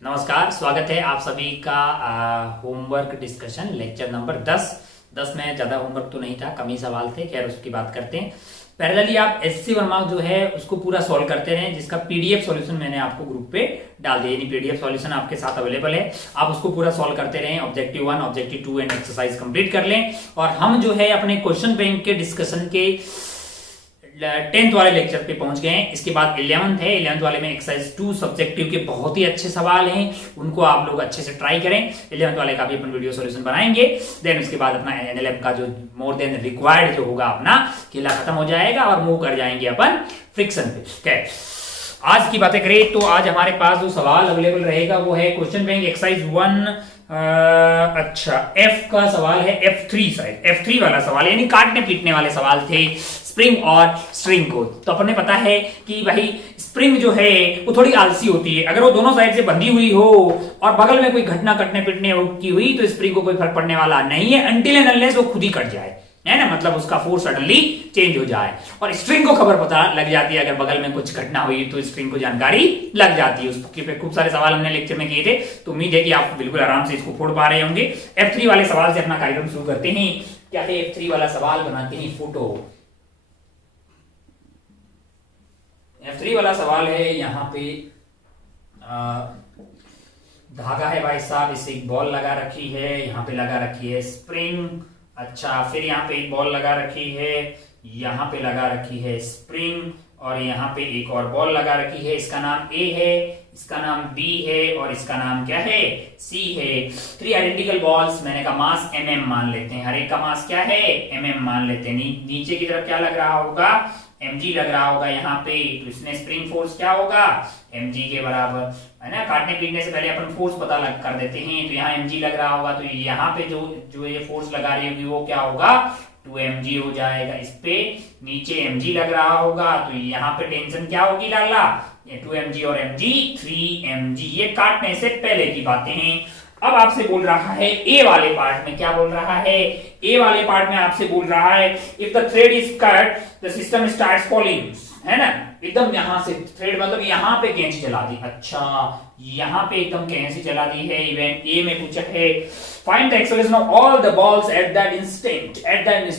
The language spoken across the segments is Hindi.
नमस्कार, स्वागत है आप सभी का होमवर्क डिस्कशन लेक्चर नंबर 10 में ज़्यादा होमवर्क तो नहीं था, कम ही सवाल थे। खैर उसकी बात करते हैं। पैरेलली आप एससी वर्मा जो है उसको पूरा सॉल्व करते रहें, जिसका पीडीएफ सॉल्यूशन मैंने आपको ग्रुप पे डाल दिया, यानी पीडीएफ सॉल्यूशन आपके साथ अवेलेबल है। आप उसको पूरा सॉल्व करते रहें, objective 1, objective 2 and exercise complete कर लें। और हम जो है अपने क्वेश्चन बैंक के डिस्कशन के 10th वाले लेक्चर पे पहुंच गए हैं। इसके बाद 11th है। 11th वाले में एक्सरसाइज 2 सब्जेक्टिव के बहुत ही अच्छे सवाल हैं, उनको आप लोग अच्छे से ट्राई करें। 11th वाले का भी अपन वीडियो सॉल्यूशन बनाएंगे। देन उसके बाद अपना एनएलएम का जो मोर देन रिक्वायर्ड जो होगा अपना खेला खत्म हो जाएगा और मूव कर जाएंगे अपन फ्रिक्शन पे। ठीक, आज की बातें करें तो आज हमारे पास जो सवाल अवेलेबल रहेगा वो है क्वेश्चन बैंक एक्सरसाइज 1। अच्छा, एफ का सवाल है, F3 शायद F3 वाला सवाल, यानी काटने पीटने वाले सवाल थे स्प्रिंग और स्ट्रिंग को। तो अपन ने पता है कि भाई स्प्रिंग जो है वो थोड़ी आलसी होती है। अगर वो दोनों साइड से बंधी हुई हो और बगल में कोई घटना कटने पीटने की हुई तो स्प्रिंग को कोई फर्क पड़ने वाला नहीं है, अनटिल एंड अनलेस वो खुद ही कट जाए, है ना, मतलब उसका फोर्स सडनली चेंज हो जाए। और स्ट्रिंग को खबर पता लग जाती है, अगर बगल में कुछ घटना हुई तो स्ट्रिंग को जानकारी लग जाती है। उसके पे खूब सारे सवाल हमने लेक्चर में किए थे, तो उम्मीद है कि आप बिल्कुल आराम से इसको फोड़ पा रहे होंगे। F3 वाले सवाल से अपना कार्यक्रम शुरू करते हैं। क्या है F3 वाला सवाल, बनाते हैं फोटो। F3 वाला सवाल है, यहाँ पे धागा है भाई साहब, इसे एक बॉल लगा रखी है, यहाँ पे लगा रखी है स्प्रिंग। अच्छा, फिर यहाँ पे एक बॉल लगा रखी है, यहाँ पे लगा रखी है स्प्रिंग, और यहाँ पे एक और बॉल लगा रखी है। इसका नाम A है, इसका नाम B है और इसका नाम क्या है, C है। 3 आइडेंटिकल बॉल्स, मैंने कहा मास mm मान लेते हैं, हर एक का मास क्या है mm मान लेते हैं। नीचे की तरफ क्या लग रहा होगा, mg लग रहा होगा यहाँ पे, तो इसमें स्प्रिंग फोर्स क्या होगा, mg के बराबर, है ना। काटने पीटने से पहले अपन फोर्स पता कर देते हैं, तो यहाँ mg लग रहा होगा, तो यहाँ पे जो ये फोर्स लगा रही होगी वो क्या होगा, 2mg हो जाएगा। इस पे नीचे mg लग रहा होगा, तो यहाँ पे टेंशन क्या होगी लाला, ये 2mg और mg 3mg। ये काटने से पहले की बातें हैं। अब आपसे बोल रहा है ए वाले पार्ट में, क्या बोल रहा है, ए वाले पार्ट में आपसे बोल रहा है if the thread is cut the system starts falling, है ना। एकदम यहां से थ्रेड मतलब यहां पे कैंची चला दी। अच्छा, यहां पे एकदम कैंची चला दी है। इवेंट ए में पूछा है find the acceleration of all the balls at that instant,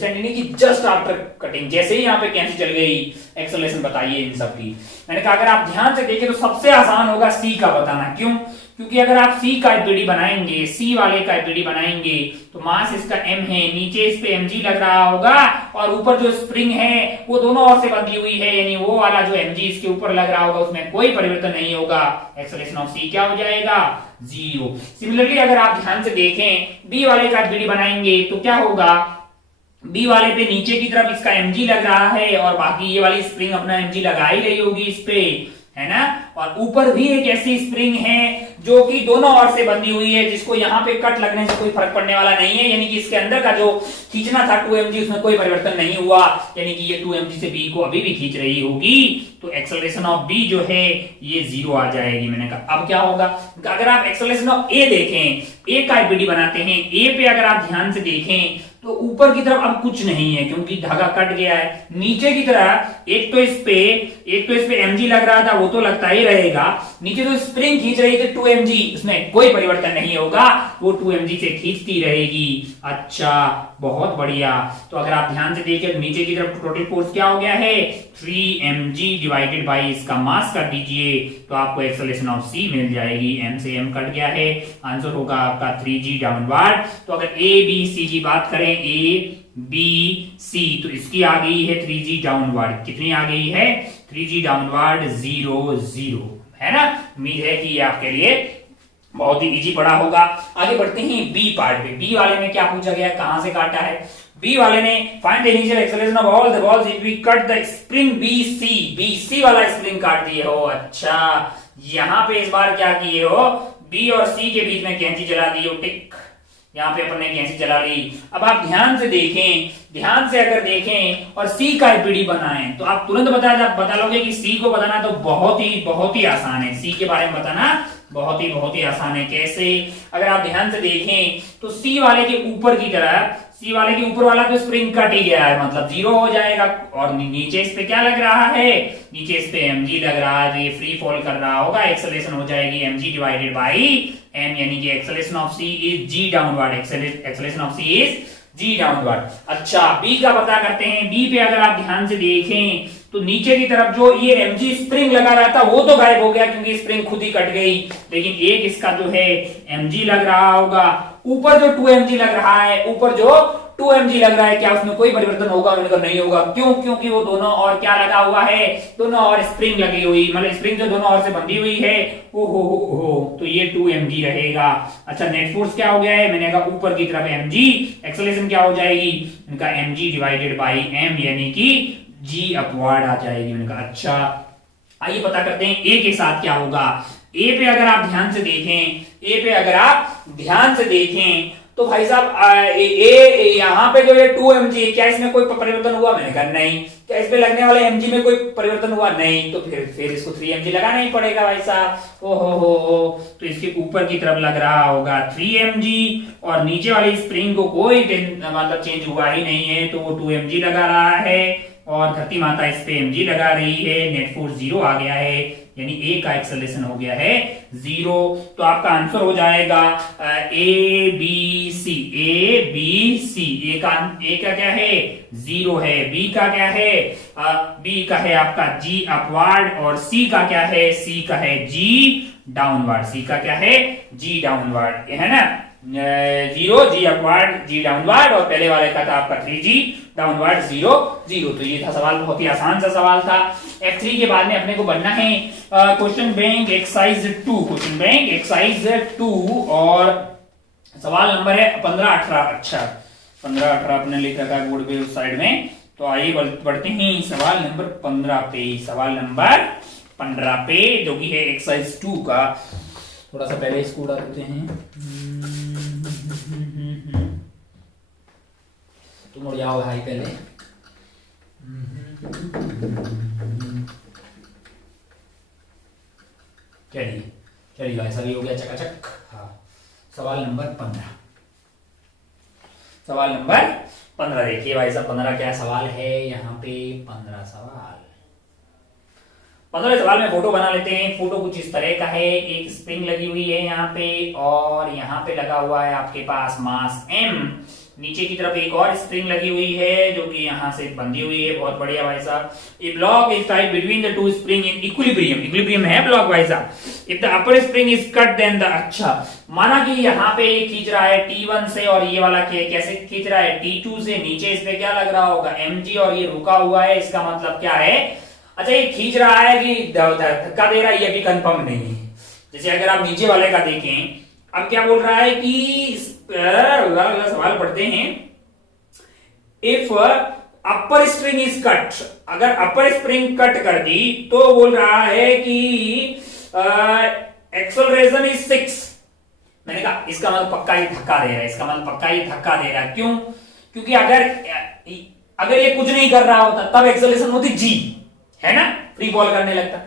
यानी कि जस्ट आफ्टर कटिंग, जैसे ही यहां पे कैंची चल गई एक्सेलरेशन बताइए इन सब की। मैंने कहा अगर आप ध्यान से देखें तो सबसे आसान होगा सी का बताना। क्यों? क्योंकि अगर आप सी का एपीडी बनाएंगे, सी वाले का एपीडी बनाएंगे, तो मास इसका m है, नीचे इस पे mg लग रहा होगा, और ऊपर जो स्प्रिंग है वो दोनों ओर से बंधी हुई है, यानी वो वाला जो mg इसके ऊपर लग रहा होगा उसमें कोई परिवर्तन नहीं होगा। एक्सेलरेशन ऑफ सी क्या हो जाएगा, 0। सिमिलरली अगर आप ध्यान से देखें बी वाले का एपीडी बनाएंगे तो क्या होगा, बी वाले पे नीचे की तरफ इसका mg लग रहा है और बाकी ये वाली स्प्रिंग अपना mg लगा ही रही होगी इस पे, है ना। और ऊपर भी एक ऐसी स्प्रिंग है जो कि दोनों ओर से बंधी हुई है, जिसको यहाँ पे कट लगने से कोई फर्क पड़ने वाला नहीं है, यानी कि इसके अंदर का जो खींचना था 2mg उसमें कोई परिवर्तन नहीं हुआ, यानी कि ये 2mg से b को अभी भी खींच रही होगी। तो एक्सेलरेशन ऑफ b जो है ये 0 आ जाएगी। मैंने कहा अब क्या होगा, अगर आप एक्सेलरेशन ऑफ a देखें, a का एपीडी बनाते हैं, a पे अगर आप ध्यान से देखें तो ऊपर की तरफ अब कुछ नहीं है क्योंकि धागा कट गया है। नीचे की तरफ एक तो इस पे mg लग रहा था, वो तो लगता ही रहेगा। नीचे जो स्प्रिंग खींच रही थी 2mg, उसमें कोई परिवर्तन नहीं होगा, वो 2mg से खींचती रहेगी। अच्छा, बहुत बढ़िया। तो अगर आप ध्यान से देखें तो नीचे की तरफ टोटल फोर्स क्या हो गया है, 3mg डिवाइडेड बाई इसका मास कर दीजिए तो आपको एक्सेलरेशन ऑफ c मिल जाएगी। m से m कट गया है, आंसर होगा आपका 3g डाउनवर्ड। तो अगर a b c की बात करें, a b c, तो इसकी आ गई है 3g डाउनवर्ड। कितनी आ गई है, 3g डाउनवर्ड 0 0, है ना। उम्मीद है कि ये आपके लिए बहुत ही इजी पड़ा होगा। आगे बढ़ते हैं बी पार्ट पे। बी वाले में क्या पूछा गया, कहां से काटा है। बी वाले ने find the initial acceleration of all the balls if we cut the spring BC वाला स्प्रिंग काट दिए हो। अच्छा, यहां पे इस बार क्या किए हो, बी और सी के बीच में कैंची चला दी हो, टिक, यहाँ पे अपन ने कैंची चला ली। अब आप ध्यान से देखें, ध्यान से अगर देखें और सी का एपीडी बनाएं तो आप तुरंत बता लोगे कि सी को बताना तो बहुत ही आसान है। सी के बारे में बताना बहुत ही आसान है। कैसे, अगर आप ध्यान से देखें तो सी वाले के ऊपर की तरफ सी वाले के ऊपर वाला तो स्प्रिंग कट ही गया है, मतलब 0 हो जाएगा। और नीचे इस पे क्या लग रहा है, नीचे इस पे mg लग रहा है, तो ये फ्री फॉल कर रहा होगा, एक्सेलरेशन हो जाएगी mg डिवाइडेड बाई m, यानी कि acceleration of C is g downward, acceleration of C is g downward. अच्छा b का पता करते हैं। b पे अगर आप ध्यान से देखें तो नीचे की तरफ जो ये mg स्प्रिंग लगा रहा था वो तो गायब हो गया क्योंकि स्प्रिंग खुद ही कट गई, लेकिन एक इसका जो है mg लग रहा होगा। ऊपर जो 2mg लग रहा है, ऊपर जो 2mg लग रहा है, क्या उसमें कोई परिवर्तन होगा? मैंने कहा नहीं होगा। क्यों? क्योंकि वो दोनों और क्या लगा हुआ है, दोनों और स्प्रिंग लगी हुई, मतलब स्प्रिंग जो दोनों और से बंधी हुई है, ओ तो ये 2mg रहेगा। अच्छा नेट फोर्स क्या हो गया है? मैंने कहा ऊपर की तरफ mg, एक्सेलरेशन क्या हो जाएगी इनका mg डिवाइडेड बाई m, यानी कि g अपवर्ड आ जाएगी। मैंने कहा अच्छा, आइए पता करते हैं a के साथ क्या होगा। a पे अगर आप ध्यान से देखें, a पे अगर आप ध्यान से देखें तो भाई साहब यहाँ पे जो ये 2mg, क्या इसमें कोई परिवर्तन हुआ? मैंने कहा नहीं। क्या इस पे लगने वाले mg में कोई परिवर्तन हुआ? नहीं। तो फिर इसको 3mg लगाना ही पड़ेगा भाई साहब। ओ तो इसके ऊपर की तरफ लग रहा होगा 3mg और नीचे वाली स्प्रिंग को कोई मतलब चेंज हुआ ही नहीं है, तो वो 2mg लगा रहा है और धरती माता इस पे mg लगा रही है। नेट फोर्स 0 आ गया है, यानी ए का एक्सेलरेशन हो गया है 0। तो आपका आंसर हो जाएगा A B C, A B C. ए का क्या है? 0 है। बी का क्या है? बी का है आपका जी अपवर्ड और सी का क्या है? सी का है जी डाउनवर्ड। सी का क्या है? जी डाउनवर्ड, है ना। 0 जी अपवर्ड जी डाउनवर्ड और पहले वाले का था आपका 3g डाउनवर्ड 0 0। तो ये था सवाल, बहुत ही आसान सा सवाल था। F3 के बाद में अपने को बनना है question bank exercise 2, question bank exercise 2 और सवाल नंबर है 15-18। अच्छा 15-18 अपने लिख रखा है बोर्ड पे उस साइड में। तो आइए बढ़ते हैं सवाल नंबर 15 पे। सवाल नंबर 15 पे जो कि है एक्सरसाइज 2 का। थोड़ा सा पहले इसको उड़ा देते हैं। तुम उड़ जाओ भाई पहले। चलिए भाई सभी हो गया चकाचक। हाँ सवाल नंबर 15, सवाल नंबर 15 देखिए भाई साहब 15 क्या सवाल है यहाँ पे। 15 सवाल में फोटो बना लेते हैं। फोटो कुछ इस तरह का है, एक स्प्रिंग लगी हुई है यहाँ पे और यहाँ पे लगा हुआ है आपके पास मास m। नीचे की तरफ एक और स्प्रिंग लगी हुई है जो कि यहाँ से बंधी हुई है। बहुत बढ़िया भाई साहब। A block is tight between the two spring in equilibrium, equilibrium है ब्लॉक भाई साहब। If the upper spring is cut then the, अच्छा माना कि यहाँ पे ये खींच रहा है T1 से और ये वाला कैसे खींच रहा है T2 से। नीचे इस पे क्या लग रहा होगा mg और ये रुका हुआ है, इसका मतलब क्या है? अच्छा ये खींच रहा है कि धक्का दे रहा है, ये भी कंफर्म नहीं है। जैसे अगर आप नीचे वाले का देखें, अब क्या बोल रहा है कि सवाल पढ़ते हैं। If upper spring is cut, अगर अपर स्प्रिंग कट कर दी तो बोल रहा है कि एक्सेलरेशन इज 6। मैंने कहा इसका मतलब पक्का ये धक्का दे रहा है, इसका मतलब पक्का ये धक्का दे रहा है। क्यों? क्योंकि अगर ये कुछ नहीं कर रहा होता तब एक्सेलरेशन होती g, है ना, फ्री फॉल करने लगता।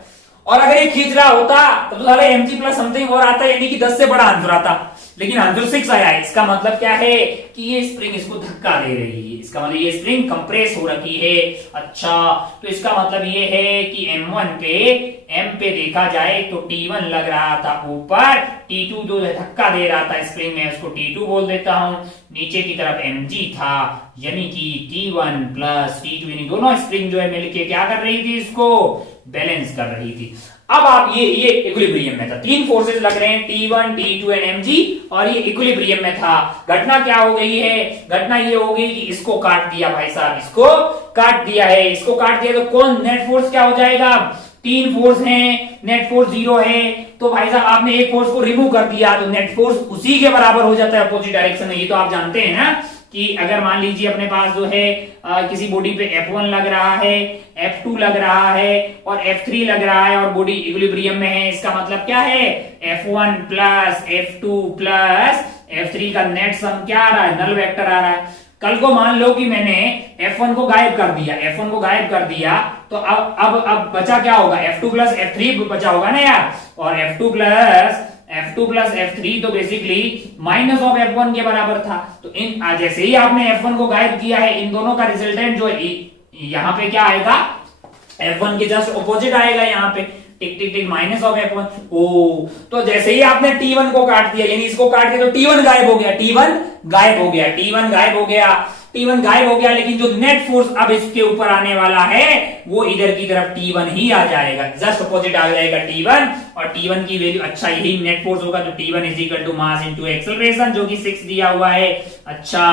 और अगर ये खींच रहा होता तो सारे mg प्लस समथिंग और आता, यानी कि 10 से बड़ा आंसर आता, लेकिन आंसर 6 आया। इसका मतलब क्या है कि ये स्प्रिंग इसको धक्का दे रही है, इसका मतलब ये स्प्रिंग कंप्रेस हो रखी है। अच्छा तो इसका मतलब ये है कि m1 पे m पे देखा जाए तो T1 लग रहा था ऊपर, T2 जो धक्का दे रहा था स्प्रिंग में उसको T2 बोल देता हूं, नीचे की तरफ mg था, यानी कि T1 प्लस T2, यानी दोनों स्प्रिंग जो है मिलके क्या कर रही थी, इसको बैलेंस कर रही थी। अब आप ये इक्विलिब्रियम में था, तीन फोर्सेस लग रहे हैं T1 T2 एंड mg और ये इक्विलिब्रियम में था। घटना क्या हो गई है? घटना ये हो गई कि इसको काट दिया भाई साहब, इसको काट दिया है। इसको काट दिया तो कौन नेट फोर्स क्या हो जाएगा? तीन फोर्स हैं, नेट फोर्स 0 है। तो भाई साहब आपने एक फोर्स को रिमूव कर दिया तो नेट फोर्स उसी के बराबर हो जाता है अपोजिट डायरेक्शन में। ये तो आप जानते हैं ना कि अगर मान लीजिए अपने पास जो है किसी बॉडी पे F1 लग रहा है, F2 लग रहा है और F3 लग रहा है और बॉडी इक्विलिब्रियम में है, इसका मतलब क्या है? F1 plus F2 plus F3 का नेट सम क्या आ रहा है? नल वेक्टर आ रहा है। कल को मान लो कि मैंने F1 को गायब कर दिया, F1 को गायब कर दिया तो अब बचा क्या होगा? F2 प्लस F3 बचा होगा ना यार, और F2 plus F2 plus F3 तो बेसिकली माइनस ऑफ F1 के बराबर था। तो इन जैसे ही आपने F1 को गायब किया है, इन दोनों का रिजल्टेंट जो है यहाँ पे क्या आएगा, F1 के जस्ट ऑपोजिट आएगा यहाँ पे, टिक टिक टिक माइनस ऑफ F1। ओ तो जैसे ही आपने T1 को काट दिया, यानी इसको काट दिया तो T1 गायब हो गया, T1 गायब हो गया, T1 गायब हो गया, T1 गायब हो गया, लेकिन जो नेट फोर्स अब इसके ऊपर आने वाला है वो इधर की तरफ T1 ही आ जाएगा, जस्ट अपोजिट आ जाएगा T1। और T1 की वैल्यू, अच्छा यही नेट फोर्स होगा, तो T1 is equal to mass into acceleration, जो कि 6 दिया हुआ है। अच्छा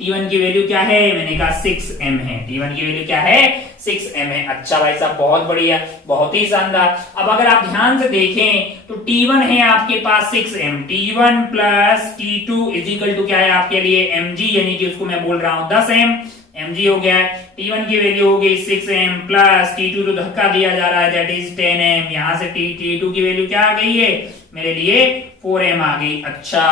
T1 की वैल्यू क्या है, मैंने कहा 6m है, T1 की वैल्यू क्या है, 6m है। अच्छा भाई साहब बहुत बढ़िया, बहुत ही शानदार। अब अगर आप ध्यान से देखें तो T1 है आपके पास 6m, T1 plus T2 is equal to क्या है आपके लिए mg, यानी कि उसको मैं बोल रहा हूं 10m, mg हो गया है। T1 की वैल्यू हो गई 6m प्लस T2 तो धक्का दिया जा रहा है, दैट इज 10m, यहां से T2 की वैल्यू क्या आ गई है मेरे लिए 4m आ गई। अच्छा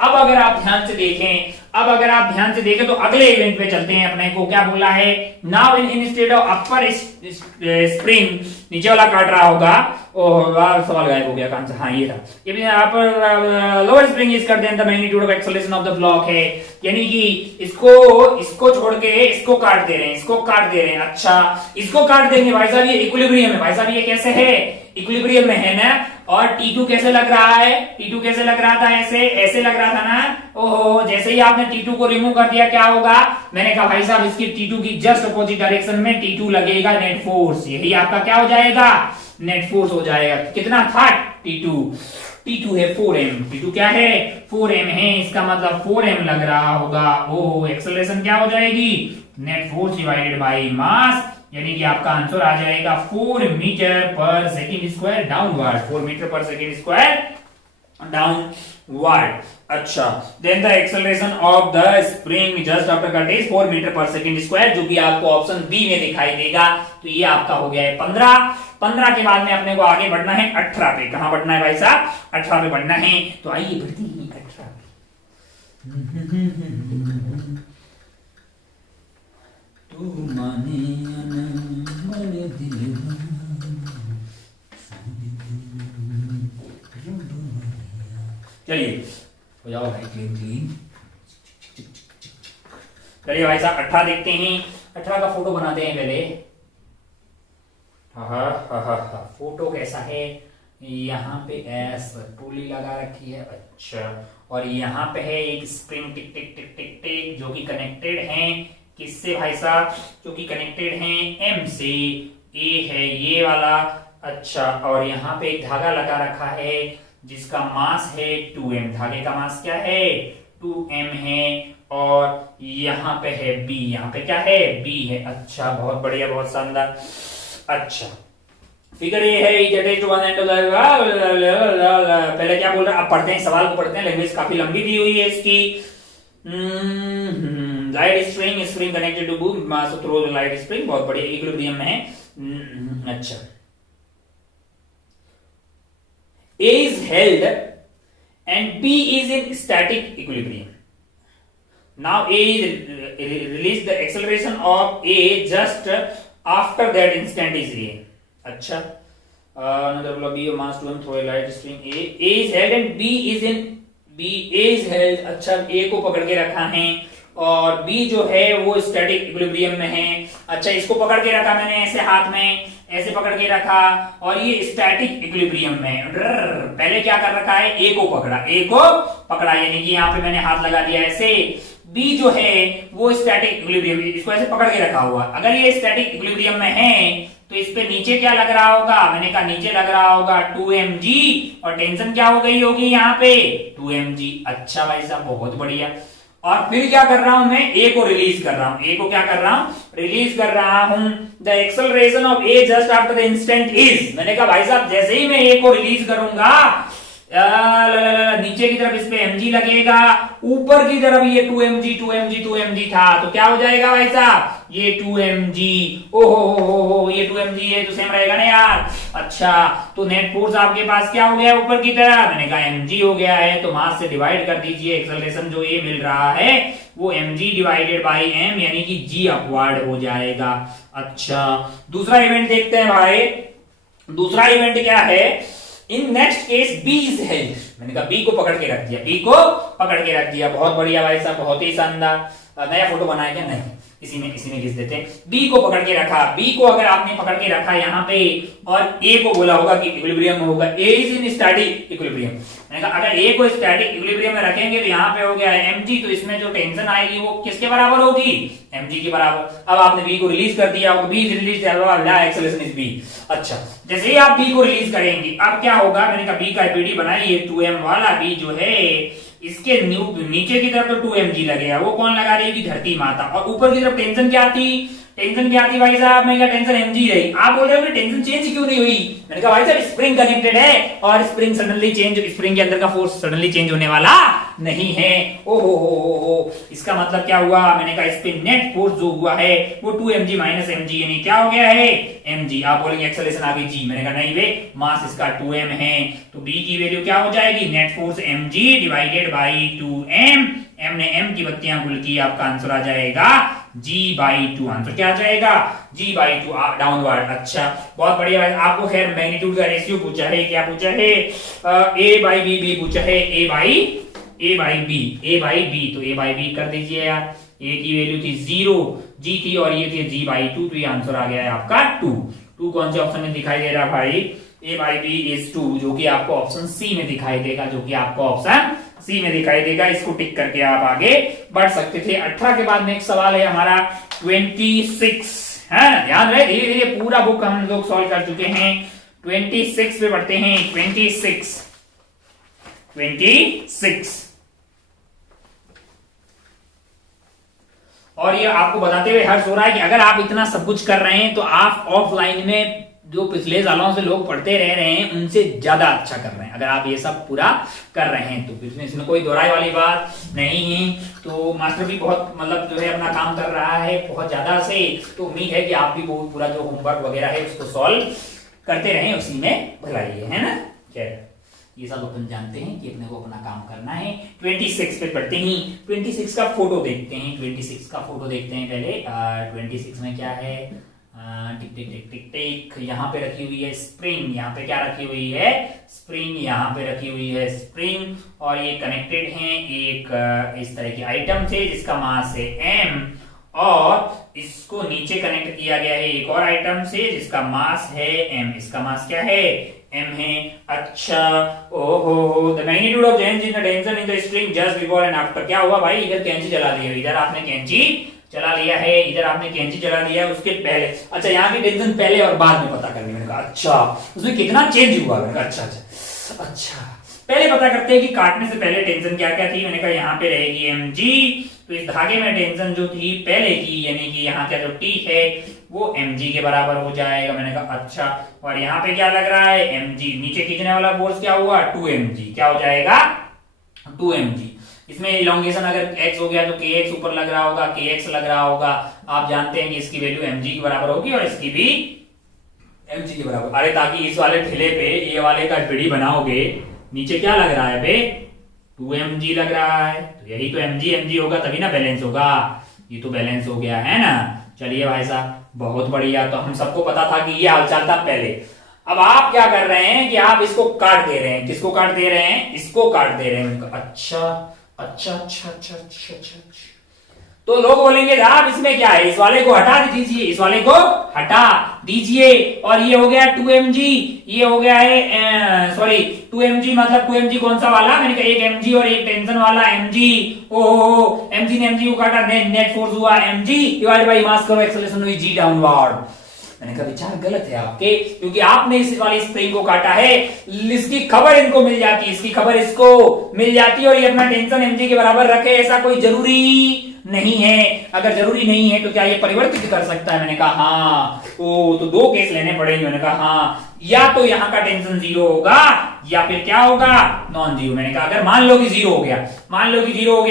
अब अगर आप ध्यान से देखें, अब अगर आप ध्यान से देखें तो अगले इवेंट पे चलते हैं। अपने को क्या बोला है, now instead of upper spring, नीचे वाला काट रहा होगा, ओह सवाल गायब हो गया कहां से, हाँ ये था, ये भी अपर लोअर स्प्रिंग इज करते हैं the magnitude of acceleration of the block है, यानी कि इसको छोड़ के इसको काट दे रहे हैं, इसको काट दे रहे हैं। अच्छा इसको काट देंगे भाई साहब, ये इक्विलिब्रियम है भाई साहब, ये कैसे है, इक्विलिब्रियम में है ना। और T2 कैसे लग रहा है, T2 कैसे लग रहा था, ऐसे लग रहा था ना। ओहो जैसे ही आपने T2 को रिमूव कर दिया क्या होगा, मैंने कहा भाई साहब इसकी T2 की जस्ट अपोजिट डायरेक्शन में T2 लगेगा नेट फोर्स, यही आपका क्या हो जाएगा, नेट फोर्स हो जाएगा। कितना था T2 है 4m, T2 क्या है 4m है, इसका मतलब 4m लग रहा होगा। ओह एक्सेलरेशन क्या हो जाएगी, net force divided by mass, यानी कि आपका आंसर आ जाएगा 4 metre per second square downward, 4 metre per second square downward. अच्छा then the acceleration of the spring just after cut is 4 metre per second square, जो कि आपको ऑप्शन बी में दिखाई देगा। तो ये आपका हो गया है 15 के बाद में अपने को आगे बढ़ना है 18 पे। कहां बढ़ना है भाई साहब, 18 पे बढ़ना है। तो आइए बढ़ते हैं 18 तू माने मेरे दिल, चलिए हो जाओ भाई क्लीन। चलिए भाई साहब 18 देखते हैं, 18 का फोटो बनाते हैं पहले। फोटो कैसा है, यहाँ पे एस पुली लगा रखी है। अच्छा और यहाँ पे है एक स्प्रिंग टिक टिक टिक टिक टिक, जो कि कनेक्टेड है किससे भाई साहब, जो कि कनेक्टेड हैं M से, A है ये वाला। अच्छा और यहाँ पे एक धागा लगा रखा है जिसका मास है 2m, धागे का मास क्या है 2m है। और यहाँ पे है B, यहाँ पे क्या है B है। अच्छा बहुत बढ़िया, बहुत शानदार। अच्छा फिगर ये है पहले क्या बोल रहा है, आप पढ़ते हैं सवाल को पढ़ते हैं, लैंग्वेज काफी लंबी दी हुई है इसकी। Light spring connected to mass through light spring, बहुत बढ़िया इक्विलिब्रियम में है। अच्छा A is held and B is in static equilibrium. Now A is release the acceleration of A just after that instant is A. अच्छा another block B of mass 2m through a light string A is held and B is held। अच्छा A को पकड़ के रखा है और B जो है वो स्टैटिक इक्विलिब्रियम में है। अच्छा इसको पकड़ के रखा मैंने ऐसे हाथ में, ऐसे पकड़ के रखा और ये स्टैटिक इक्विलिब्रियम में। पहले क्या कर रखा है, A को पकड़ा यानी कि यहाँ पे मैंने हाथ लगा दिया ऐसे। B जो है वो स्टैटिक इक्विलिब्रियम, इसको ऐसे पकड़ के रखा हुआ। अगर ये स्टैटिक इक्विलिब्रियम में है तो इस पे नीचे क्या लग रहा होगा, मैंने कहा नीचे लग रहा होगा 2mg और टेंशन क्या हो गई होगी यहाँ पे 2mg। अच्छा भाई साहब बहुत बढ़िया। और फिर क्या कर रहा हूं मैं, A को रिलीज कर रहा हूं, A को क्या कर रहा हूं, रिलीज कर रहा हूं। The acceleration of A just after the instant is, मैंने कहा भाई साहब जैसे ही मैं A को रिलीज करूंगा नीचे की तरफ इस पे mg लगेगा, ऊपर की तरफ ये 2mg था तो क्या हो जाएगा भाई साहब ये 2mg। ओहो ये 2mg है तो सेम रहेगा ना यार। अच्छा तो नेट फोर्स आपके पास क्या हो गया ऊपर की तरफ, मैंने कहा mg हो गया है तो मास से डिवाइड कर दीजिए, एक्सेलरेशन जो ये मिल रहा है वो mg डिवाइडेड बाई m यानी कि g अपवर्ड हो जाएगा। अच्छा दूसरा इवेंट देखते हैं भाई, दूसरा इवेंट क्या है, in next case B is held, मैंने कहा बी को पकड़ के रख दिया, बी को पकड़ के रख दिया। बहुत बढ़िया भाई साहब, बहुत ही शानदार। नया फोटो बनाया क्या? नहीं, इसी में घिस देते हैं। बी को पकड़ के रखा, बी को अगर आपने पकड़ के रखा यहाँ पे और ए को बोला होगा कि इक्विलिब्रियम में होगा, ए इज इन स्टैटिक इक्विलिब्रियम। मैंने कहा अगर ए को स्टैटिक इक्विलिब्रियम में रखेंगे तो यहाँ पे हो गया mg, तो इसमें जो टेंशन आएगी वो किसके बराबर होगी? mg के बराबर। अब आपने बी को रिलीज कर दिया, B is release, acceleration is B. अच्छा, जैसे ही आप बी को रिलीज करेंगे अब क्या होगा? मैंने कहा बी का एपीडी बनाइए, 2m वाला बी जो है इसके नीचे की तरफ तो 2mg लगेगा, वो कौन लगा रही है? धरती माता। और ऊपर की तरफ टेंशन क्या थी? टेंशन क्या थी भाई साहब? मैं क्या टेंशन mg रही। आप बोल रहे हो कि टेंशन चेंज क्यों नहीं हुई? मैंने कहा भाई साहब स्प्रिंग कनेक्टेड है और स्प्रिंग सडनली चेंज, स्प्रिंग के अंदर का फोर्स सडनली चेंज होने वाला नहीं है। ओहो हो, इसका मतलब क्या हुआ? मैंने कहा इस पे नेट फोर्स जो हुआ है वो 2mg माइनस mg, यानी क्या हो गया है? mg। आप बोलेंगे एक्सेलरेशन आ गई g। मैंने कहा नहीं वे, मास इसका 2m है, तो b की वैल्यू क्या हो जाएगी? Net force mg divided by 2m। m ने m की बत्तियां गुल की, आपका आंसर आ जाएगा g/2। आंसर क्या आ जाएगा? g/2 downward. अच्छा, बहुत बढ़िया। आपको खैर मैग्नीट्यूड का रेशियो पूछा है, क्या पूछा है? a/b पूछा है, a/b तो a/b कर दीजिए यार। a की वैल्यू थी 0, g थी और ये थी g/2, तो ये आंसर आ गया है आपका 2। कौन से ऑप्शन में दिखाई दे रहा भाई? a/b इज 2, जो कि आपको ऑप्शन सी में दिखाई देगा, जो कि आपको ऑप्शन सी में दिखाई देगा। इसको टिक करके आप आगे बढ़ सकते थे। 18 के बाद नेक्स्ट सवाल है हमारा 26 है। ध्यान रहे, धीरे धीरे पूरा बुक हम लोग सॉल्व कर चुके हैं। 26 पे बढ़ते हैं। 26 और ये आपको बताते हुए हर्ष हो रहा है कि अगर आप इतना सब कुछ कर रहे हैं तो आप ऑफलाइन में जो पिछले सालों से लोग पढ़ते रह रहे हैं उनसे ज्यादा अच्छा कर रहे हैं, अगर आप ये सब पूरा कर रहे हैं तो। इसमें कोई दोहराई वाली बात नहीं है। तो मास्टर भी बहुत मतलब जो है अपना काम कर रहा है बहुत ज्यादा से, तो उम्मीद है कि आप भी बहुत पूरा जो होमवर्क वगैरह है उसको सॉल्व करते रहें, उसी में भलाई है ना। खैर ये सब अपन जानते हैं कि अपने को अपना काम करना है। 26 पे पढ़ते हैं। 26 का फोटो देखते हैं। 26 का फोटो देखते हैं पहले। 26 में क्या है? टिक टिक टिक टिक टिक, यहाँ पे रखी हुई है स्प्रिंग। यहाँ पे क्या रखी हुई है? स्प्रिंग। यहाँ पे रखी हुई है स्प्रिंग और ये कनेक्टेड हैं एक इस तरह के आइटम से जिसका मास है m, और इसको नीचे कनेक्ट किया गया है एक और आइटम से जिसका मास है m। इसका मास क्या है? m है। अच्छा, ओहो, the magnitude of change in the tension in the spring just before and after. क्या हुआ भाई? इधर कैंची चला दी है, इधर आपने कैंची चला लिया है, इधर आपने कैंची चला दिया है उसके पहले। अच्छा, यहाँ की टेंशन पहले और बाद में पता करनी। मैंने कहा अच्छा उसमें कितना चेंज हुआ? मैंने कहा अच्छा पहले पता करते हैं कि काटने से पहले टेंशन क्या क्या थी। मैंने कहा यहाँ पे रहेगी mg, तो इस धागे में टेंशन जो थी पहले की, यानी कि यहाँ का जो t है वो mg के बराबर हो जाएगा। मैंने कहा अच्छा, और यहाँ पे क्या लग रहा है? mg। नीचे खींचने वाला फोर्स क्या हुआ? 2mg। क्या हो जाएगा? 2mg। इसमें इलोंगेशन अगर x हो गया तो kx ऊपर लग रहा होगा, kx लग रहा होगा। आप जानते हैं कि इसकी वैल्यू mg के बराबर होगी और इसकी भी mg के बराबर। अरे ताकि इस वाले ठेले पे ये वाले का पीढ़ी बनाओगे, नीचे क्या लग रहा है बे? 2mg लग रहा है, तो यही तो mg होगा, तभी ना बैलेंस होगा। ये तो बैलेंस हो गया है ना। चलिए भाई साहब, बहुत बढ़िया। तो हम सबको पता था कि ये हालचाल था पहले। अब आप क्या कर रहे हैं कि आप इसको काट दे रहे हैं। किसको काट दे रहे हैं? इसको काट दे रहे हैं। अच्छा। तो लोग बोलेंगे आप इसमें क्या है? इस वाले को हटा दीजिए, इस वाले को हटा दीजिए। और ये हो गया 2mg, ये हो गया है सॉरी 2mg, मतलब 2mg कौन सा वाला? मैंने कहा एक mg और एक टेंशन वाला mg। ओहो, mg ने mg को काटा, नेट फोर्स हुआ mg डिवाइड बाय मास करो, एक्सेलरेशन हुई g डाउनवर्ड। मैंने कहा विचार गलत है आपके, क्योंकि आपने इस वाली स्प्रिंग को काटा है, इसकी खबर इनको मिल जाती, इसकी खबर इसको मिल जाती और ये अपना टेंशन mg के बराबर रखे, ऐसा कोई जरूरी नहीं है। अगर जरूरी नहीं है तो क्या ये परिवर्तित कर सकता है? मैंने कहा हाँ। तो दो केस लेने पड़ेंगे। मैंने कहा हाँ, या तो यहाँ का टेंशन 0 होगा या फिर क्या होगा? Non zero. मैंने कहा अगर मान लो कि 0 हो गया, मान लो कि 0 हो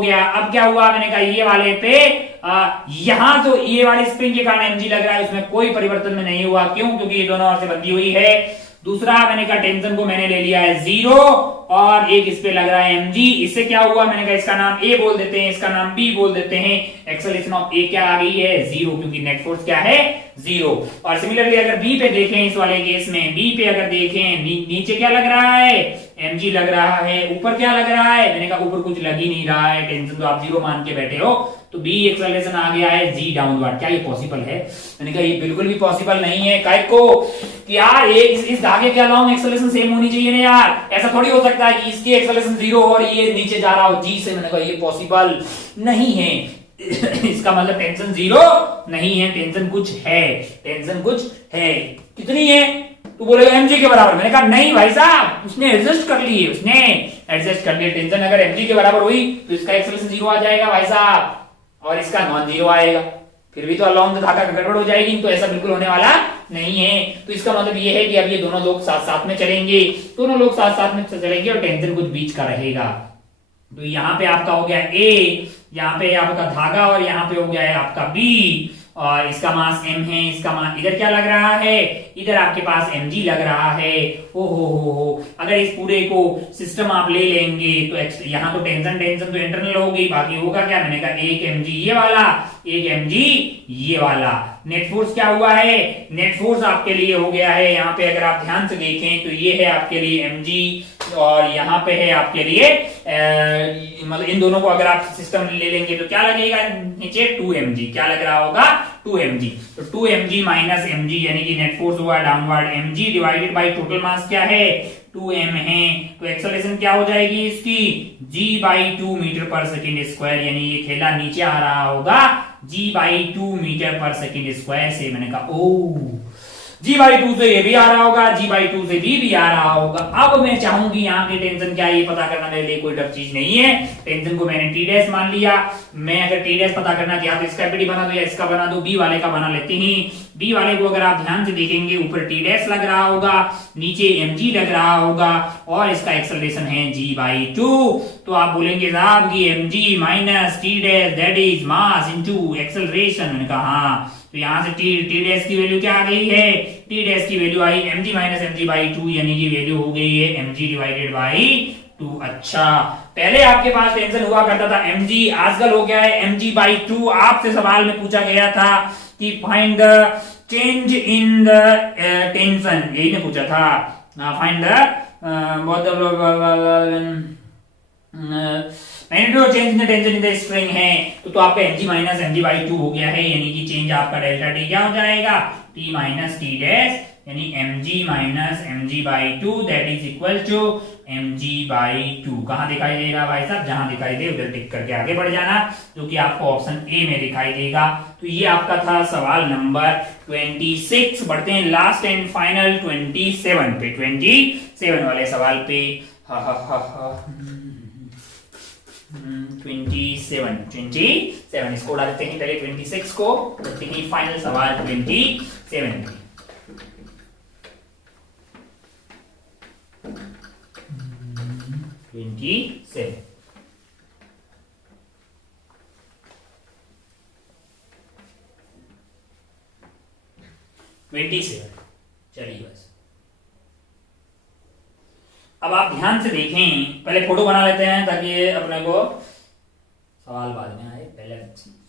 गया, अब क्या हुआ? मैंने कहा ये वाले पे यहाँ तो ये वाली स्प्रिंग के कारण mg लग रहा है, उसमें कोई परिवर्तन में नहीं हुआ। क्यों? क्योंकि ये दोनों ओर से बंधी हुई है। दूसरा, मैंने कहा टेंशन को मैंने ले लिया है 0 और एक इस पे लग रहा है mg। इससे क्या हुआ, मैंने कहा इसका नाम a बोल देते हैं, इसका नाम b बोल देते हैं। एक्सेलरेशन ऑफ a क्या आ गई है, 0, क्योंकि नेट फोर्स क्या है, 0। और सिमिलरली अगर b पे देखें, इस वाले केस में b पे अगर देखें, नीचे क्या लग रहा है, mg लग रहा है। ऊपर क्या लग रहा है, मैंने कहा ऊपर कुछ लग ही नहीं रहा है, टेंशन तो आप 0 मान के बैठे हो, तो b एक्सेलरेशन आ गया है g डाउनवर्ड। क्या ये पॉसिबल है, मैंने कहा ये बिल्कुल भी पॉसिबल नहीं है। काय को कि यार इस धागे के अलावा एक्सेलरेशन सेम होनी चाहिए ना यार, ऐसा थोड़ी हो सकता है कि इसकी एक्सेलरेशन 0 और ये नीचे जा रहा हो g से। मैंने कहा ये पॉसिबल नहीं है। इसका मतलब टेंशन 0 नहीं है, टेंशन कुछ है, टेंशन कुछ है। कितनी है, तो बोलेगा mg के बराबर। मैंने कहा नहीं भाई साहब, उसने एडजस्ट कर ली, उसने एडजस्ट कर लिया। टेंशन अगर mg के बराबर हुई तो इसका एक्सेलरेशन 0 आ जाएगा भाई साहब, और इसका नॉन 0 आएगा। फिर भी तो अलोंग द धागा गड़बड़ हो जाएगी, तो ऐसा बिल्कुल होने वाला नहीं है। तो इसका मतलब ये है कि अब ये दोनों लोग साथ साथ में चलेंगे, दोनों लोग साथ साथ में चलेंगे और टेंशन कुछ बीच का रहेगा। तो यहाँ पे आपका हो गया A, यहाँ पे आपका धागा, और यहाँ पे हो गया है आपका B, और इसका मास m है, इसका मास इधर क्या लग रहा है, इधर आपके पास mg लग रहा है। ओ हो, अगर इस पूरे को सिस्टम आप ले लेंगे तो यहाँ तो टेंशन तो इंटरनल हो गई, बाकी होगा क्या, मैंने कहा एक mg ये वाला, एक mg ये वाला। नेट फोर्स क्या हुआ है, नेट फोर्स आपके लिए हो गया है, यहाँ पे अगर आप ध्यान से देखें तो ये है आपके लिए mg, और यहाँ पे है आपके लिए मतलब इन दोनों को अगर आप सिस्टम ले लेंगे तो क्या लगेगा नीचे, 2mg। क्या लग रहा होगा, 2mg। तो 2mg माइनस mg यानी कि नेट फोर्स हुआ downward mg divided by total mass क्या है, 2m है। तो एक्सेलरेशन क्या हो जाएगी इसकी, g/2 metre per second square, यानी ये खेला नीचे आ रहा होगा g/2 metre per second square से। मैंने कहा ओ g/2 से ये भी आ रहा होगा, g/2 से भी आ रहा होगा। अब मैं चाहूंगी यहाँ की टेंशन क्या है ये पता करना मेरे लिए कोई टफ चीज नहीं है। टेंशन को मैंने टी डैश मान लिया। मैं अगर टी डैश पता करना चाहता तो इसका पीडी बना दो या इसका बना दो, बी वाले का बना लेते हैं। बी वाले को अगर आप ध्यान से देखेंगे ऊपर टी डैश लग रहा होगा, नीचे mg लग रहा होगा, और इसका एक्सेलरेशन है g/2। तो आप बोलेंगे साहब कि mg minus T dash that is mass into acceleration. मैंने कहा हाँ, तो यहां से टी डैश की वैल्यू क्या आ गई है, टी डैश की वैल्यू आई mg माइनस mg/2, यानी कि वैल्यू हो गई है mg डिवाइडेड बाई 2। अच्छा, पहले आपके पास टेंशन हुआ करता था mg, आजकल हो गया है mg/2। आपसे सवाल में पूछा गया था कि find the change in the tension, यही ने पूछा था, find the change in the tension in the string है। तो आपका mg माइनस mg/2 हो गया है, यानी कि चेंज आपका डेल्टा टी क्या हो जाएगा, t माइनस टी डैश, यानी mg minus mg/2 that is equal to mg/2। कहां दिखाई देगा भाई साहब, जहां दिखाई दे उधर टिक करके आगे बढ़ जाना, जो कि आपको ऑप्शन ए में दिखाई देगा। तो ये आपका था सवाल नंबर 26। बढ़ते हैं लास्ट एंड फाइनल 27 पे, 27 वाले सवाल पे। 27 इसको उड़ा देते हैं पहले 26 को, करते हैं फाइनल सवाल 27 पे। चलिए बस अब आप ध्यान से देखें, पहले फोटो बना लेते हैं ताकि अपने को सवाल बाद में आए। पहले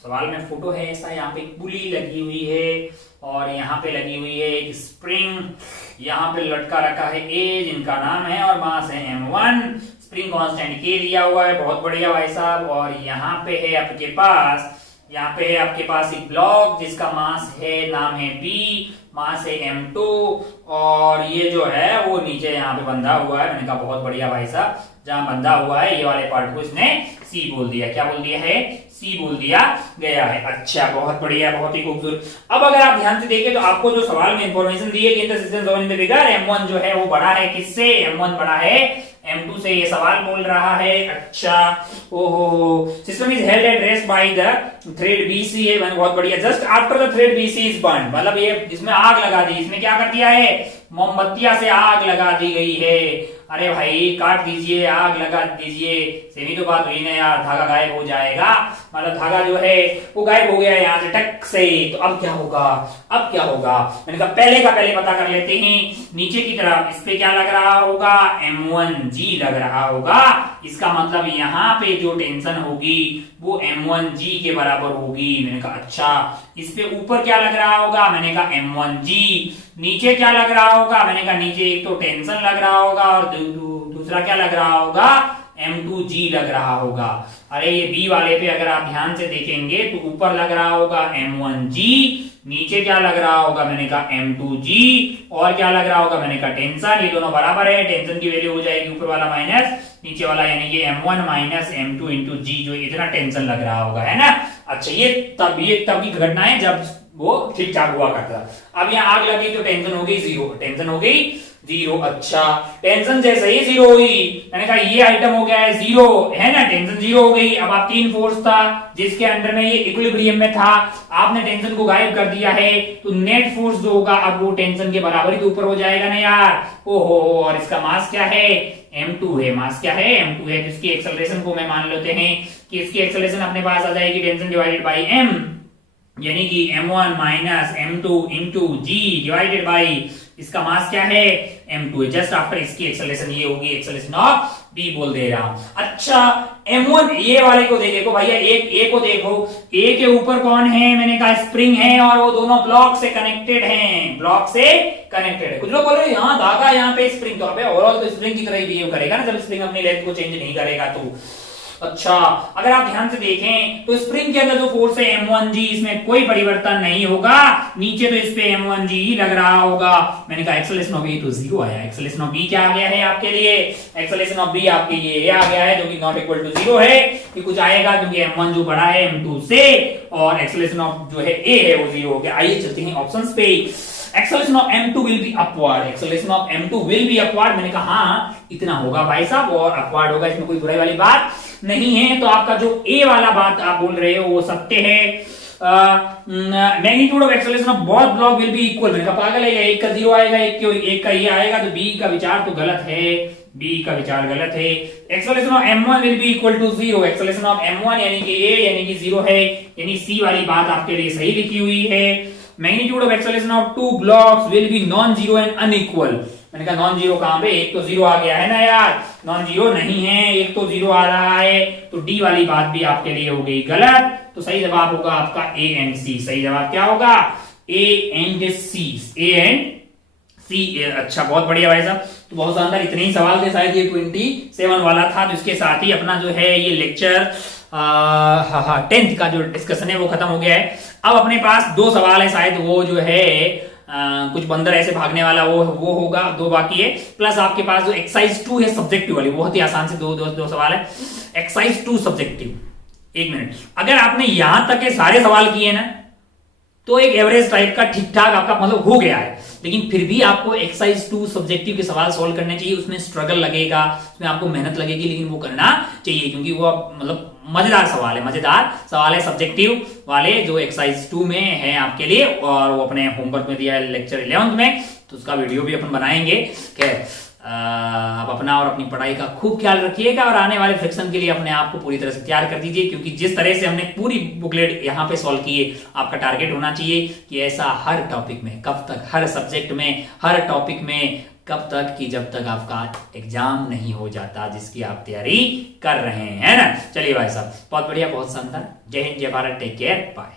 सवाल में फोटो है ऐसा, यहाँ पे एक पुली लगी हुई है और यहाँ पे लगी हुई है एक स्प्रिंग, यहाँ पे लटका रखा है ए जिनका नाम है और मास है m1। स्प्रिंग कांस्टेंट के दिया हुआ है, बहुत बढ़िया भाई साहब। और यहाँ पे है आपके पास, यहाँ पे है आपके पास एक ब्लॉक जिसका मास है, नाम है b, मास है m2, और ये जो है वो नीचे यहाँ पे बंधा हुआ है। मैंने कहा बहुत बढ़िया भाई साहब, जहां बंधा हुआ है ये वाले पार्ट को इसने सी बोल दिया। क्या बोल दिया है, सी बोल दिया गया है। अच्छा, बहुत बढ़िया, बहुत ही खूबसूरत। अब अगर आप ध्यान से देखें तो आपको जो सवाल में इंफॉर्मेशन दी है कि in the system in the figure m1 जो है वो बड़ा है किससे, m1 बड़ा है m2 से, ये सवाल बोल रहा है। अच्छा, ओहो, system is held at rest by the thread BC है, मैंने बहुत बढ़िया। Just after the thread BC is burn, मतलब ये इसमें आग लगा दी, इसमें क्या कर दिया है, मोमबत्तियां से आग लगा दी गई है। अरे भाई काट दीजिए, आग लगा दीजिए, सेमी तो बात हुई ना यार, धागा गायब हो जाएगा, मतलब धागा जो है वो गायब हो गया यहाँ से टक से। तो अब क्या होगा, अब क्या होगा, मैंने कहा पहले का पहले पता कर लेते हैं। नीचे की तरफ इस पे क्या लग रहा होगा, M1G लग रहा होगा। इसका मतलब यहाँ पे जो टेंशन होगी वो M1G के बराबर होगी। मैंने कहा अच्छा, इस पे ऊपर क्या लग रहा होगा, मैंने कहा M1G। नीचे क्या लग रहा होगा, मैंने कहा नीचे एक तो टेंशन लग रहा होगा और दूसरा क्या लग रहा होगा, M2G लग रहा होगा। अरे ये बी वाले पे अगर आप ध्यान से देखेंगे तो ऊपर लग रहा होगा M1G, नीचे क्या लग रहा होगा, मैंने कहा M2G, और क्या लग रहा होगा, मैंने कहा टेंशन। ये दोनों बराबर है, टेंशन की वैल्यू हो जाएगी ऊपर वाला माइनस नीचे वाला, यानी कि M1 माइनस M2 इंटू जी, जो इतना टेंशन लग रहा होगा, है ना। अच्छा ये तब की घटना है जब वो ठीक ठाक हुआ करता। अब यहाँ आग लगी तो टेंशन हो गई जीरो, टेंशन हो गई जीरो। अच्छा टेंशन जैसे ही जीरो हुई, मैंने कहा ये आइटम हो गया है जीरो, है ना, टेंशन जीरो हो गई। अब आप तीन फोर्स था जिसके अंडर में ये इक्विलिब्रियम में था, आपने टेंशन को गायब कर दिया है, तो नेट फोर्स जो होगा अब वो टेंशन के बराबर ही तो ऊपर हो जाएगा ना यार। ओहो, और इसका मास क्या है, M2 है, मास क्या है, M2 है। तो इसकी एक्सेलरेशन को मैं मान लेते हैं कि इसकी एक्सेलरेशन अपने पास आ जाएगी टेंशन डिवाइडेड बाई m, यानी कि M1 minus M2 into G divided by इसका मास क्या है, M2 है। जस्ट आफ्टर इसकी एक्सेलरेशन ये होगी एक्सेलरेशन ऑफ B बोल दे रहा हूं। अच्छा M1 ये वाले को देखो भैया, एक ए को देखो, ए के ऊपर कौन है, मैंने कहा स्प्रिंग है, और वो दोनों ब्लॉक से कनेक्टेड हैं, ब्लॉक से कनेक्टेड है। कुछ लोग बोल रहे हैं यहाँ धागा यहाँ पे स्प्रिंग, तो ओवरऑल तो स्प्रिंग की तरह ही बिहेव करेगा ना जब स्प्रिंग अपनी लेंथ को चेंज नहीं करेगा तो। अच्छा अगर आप ध्यान से देखें तो स्प्रिंग के अंदर जो फोर्स है M1G, इसमें कोई परिवर्तन नहीं होगा, नीचे तो इस पे M1G ही लग रहा होगा। मैंने कहा एक्सेलरेशन ऑफ B तो जीरो आया, एक्सेलरेशन ऑफ B क्या आ गया है आपके लिए, एक्सेलरेशन ऑफ B आपके लिए आ गया है, जो कि नॉट इक्वल टू जीरो है, कि कुछ आएगा क्योंकि M1 जो बड़ा है M2 से, और एक्सेलरेशन ऑफ जो है A है वो जीरो हो गया। आइए चलते हैं ऑप्शंस पे। Acceleration of M2 will be upward, acceleration of M2 will be upward, मैंने कहा हाँ इतना होगा भाई साहब, और अपवर्ड होगा, इसमें कोई बुराई वाली बात नहीं है। तो आपका जो ए वाला बात आप बोल रहे हो वो सत्य है। Magnitude of acceleration of both block will be equal, मैंने कहा पागल है, एक का जीरो आएगा एक का ये आएगा, तो बी का विचार तो गलत है, बी का विचार गलत है। Acceleration of M1 will be equal to zero, acceleration of M1 यानी कि ए यानी कि जीरो है, यानी सी वाली बात आपके लिए सही लिखी हुई है। Magnitude of acceleration of two blocks will be non zero and unequal, मैंने कहा नॉन जीरो कहां पे, एक तो जीरो आ गया है ना यार, नॉन जीरो नहीं है, एक तो जीरो आ रहा है, तो डी वाली बात भी आपके लिए हो गई गलत। तो सही जवाब होगा आपका ए एंड सी, सही जवाब क्या होगा, A and C, A and सी। अच्छा बहुत बढ़िया भाई साहब, तो बहुत शानदार, इतने ही सवाल थे, शायद ये 27 वाला था। तो इसके साथ ही अपना जो है ये लेक्चर 10th का जो डिस्कशन है वो खत्म हो गया है। अब अपने पास दो सवाल है, शायद वो जो है कुछ बंदर ऐसे भागने वाला वो होगा, दो बाकी है, प्लस आपके पास जो एक्सरसाइज 2 है सब्जेक्टिव वाली, बहुत ही आसान से दो सवाल है। एक्सरसाइज 2 सब्जेक्टिव, एक मिनट, अगर आपने यहां तक के सारे सवाल किए ना तो एक एवरेज टाइप का ठीक ठाक आपका मतलब हो गया है, लेकिन फिर भी आपको एक्सरसाइज 2 सब्जेक्टिव के सवाल सॉल्व करने चाहिए, उसमें स्ट्रगल लगेगा, उसमें आपको मेहनत लगेगी, लेकिन वो करना चाहिए क्योंकि वो मतलब मजेदार सवाल है, मजेदार सवाल है सब्जेक्टिव वाले जो एक्सरसाइज 2 में है आपके लिए, और वो अपने होमवर्क में दिया है लेक्चर 11 में, तो उसका वीडियो भी अपन बनाएंगे। आप अपना और अपनी पढ़ाई का खूब ख्याल रखिएगा, और आने वाले फ्रिक्शन के लिए अपने आप को पूरी तरह से तैयार कर दीजिए, क्योंकि जिस तरह से हमने पूरी बुकलेट यहाँ पे सॉल्व की है, आपका टारगेट होना चाहिए कि ऐसा हर टॉपिक में, कब तक, हर सब्जेक्ट में, हर टॉपिक में, कब तक कि जब तक आपका एग्जाम नहीं हो जाता जिसकी आप तैयारी कर रहे हैं ना। चलिए भाई साहब, बहुत बढ़िया, बहुत शानदार। जय हिंद, जय भारत, टेक केयर, बाय।